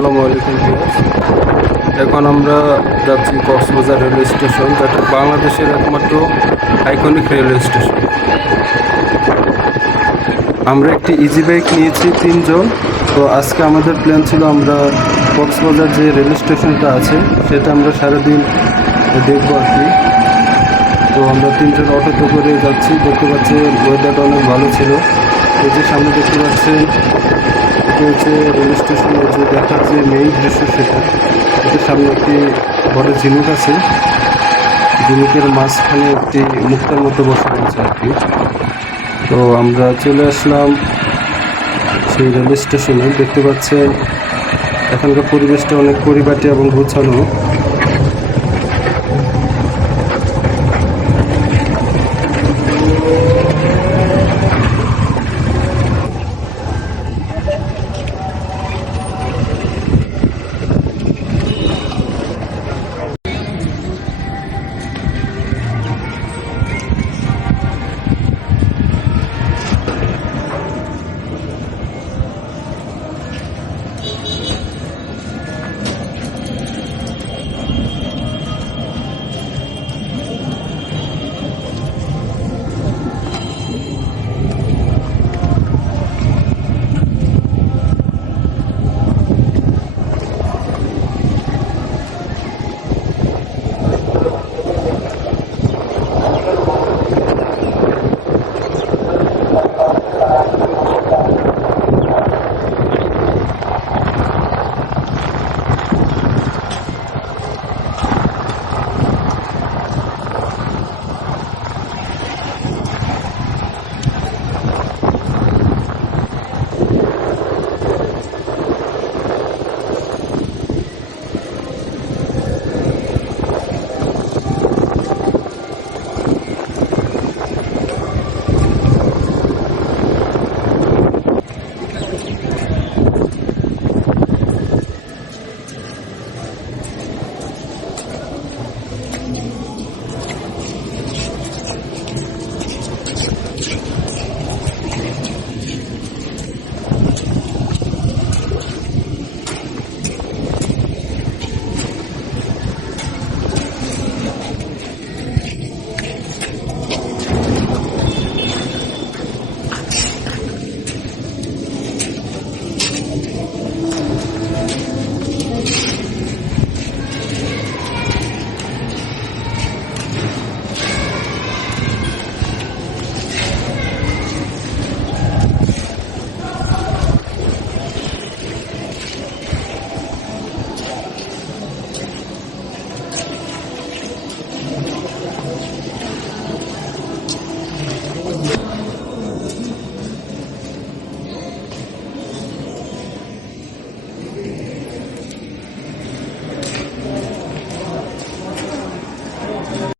আসসালামু আলাইকুম ভিউয়ার্স। এখন আমরা যাচ্ছি কক্সবাজার রেলওয়ে স্টেশন, যেটা বাংলাদেশের একমাত্র আইকনিক রেলওয়ে স্টেশন। আমরা একটি ইজি বাইক নিয়েছি 3 জন। তো আজকে আমাদের প্ল্যান ছিল আমরা কক্সবাজার যে রেল স্টেশনটা আছে সেটা আমরা সারাদিন দেখবো আর কি। তো আমরা 3 জন অটোতে করে যাচ্ছি। দেখতে পাচ্ছি ওয়েদারটা অনেক ভালো ছিল। এই যে সামনে দেখতে পাচ্ছেন, এটা হচ্ছে রেল স্টেশনের যে দেখার যে মেইন দৃশ্য সেটা। এটার সামনে একটি বড় ঝিনুক আছে, ঝিনুকের মাঝখানে একটি মুক্তার মতো বসে রয়েছে আর কি। তো আমরা চলে আসলাম সেই রেল স্টেশনে। দেখতে পাচ্ছেন এখানকার পরিবেশটা অনেক পরিপাটি এবং গোছানো।